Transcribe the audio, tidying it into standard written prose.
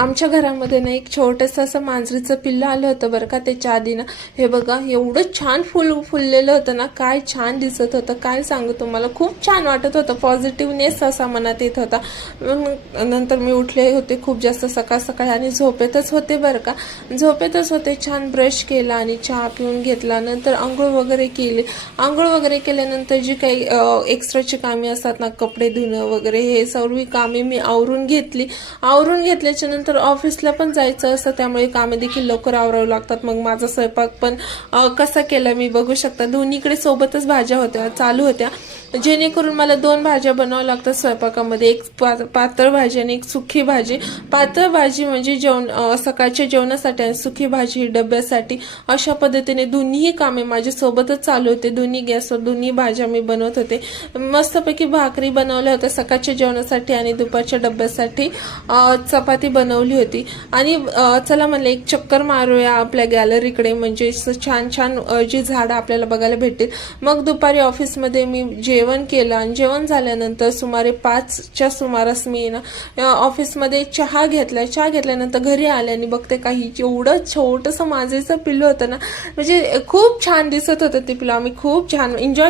आमच्या घरामध्ये ना एक छोटंसं असं मांजरीचं पिल्लं आलं होतं बरं का त्याच्या आधी ना. हे बघा एवढं छान फुललेलं होतं ना, काय छान दिसत होतं, काय सांगू तुम्हाला. खूप छान वाटत होतं, पॉझिटिव्हनेस असा मनात येत होता. नंतर मी उठले होते खूप जास्त सकाळ सकाळी आणि झोपेतच होते बरं का. झोपेतच होते, छान ब्रश केला आणि चहा पिऊन घेतला. नंतर आंघोळ वगैरे केली. आंघोळ वगैरे केल्यानंतर जी काही एक्स्ट्राची कामे असतात ना, कपडे धुणं वगैरे, हे सर्व कामे मी आवरून घेतली. आवरून घेतल्याच्या नंतर ऑफिसला पण जायचं असतं, त्यामुळे कामे देखील लवकर आवरावं लागतात. मग माझा स्वयंपाक पण कसा केला मी बघू शकता. दोन्हीकडे सोबतच भाज्या होत्या चालू होत्या, जेणेकरून मला 2 भाज्या बनाव्या लागतात स्वयंपाकामध्ये. एक पातळ भाजी आणि एक सुकी भाजी. पातळ भाजी म्हणजे सकाळच्या जेवणासाठी आणि सुकी भाजी डब्यासाठी. अशा पद्धतीने दोन्ही कामे माझ्या सोबतच चालू होते. दोन्ही गॅसवर दोन्ही भाज्या मी बनवत होते. मस्तपैकी भाकरी बनवल्या होत्या सकाळच्या जेवणासाठी आणि दुपारच्या डब्यासाठी चपाती बनवली होती. आणि चला म्हणलं एक चक्कर मारूया आपल्या गॅलरीकडे, म्हणजे छान छान जी झाडं आपल्याला बघायला भेटतील. मग दुपारी ऑफिसमध्ये मी जेवण केलं आणि जेवण झाल्यानंतर सुमारे 5च्या सुमारास मी ना ऑफिसमध्ये चहा घेतला. चहा घेतल्यानंतर घरी आले आणि बघते काही एवढं छोटंसं मांजरीचं पिल्लू होतं ना, म्हणजे खूप छान दिसत होतं ते पिल्लू. आम्ही खूप छान एन्जॉय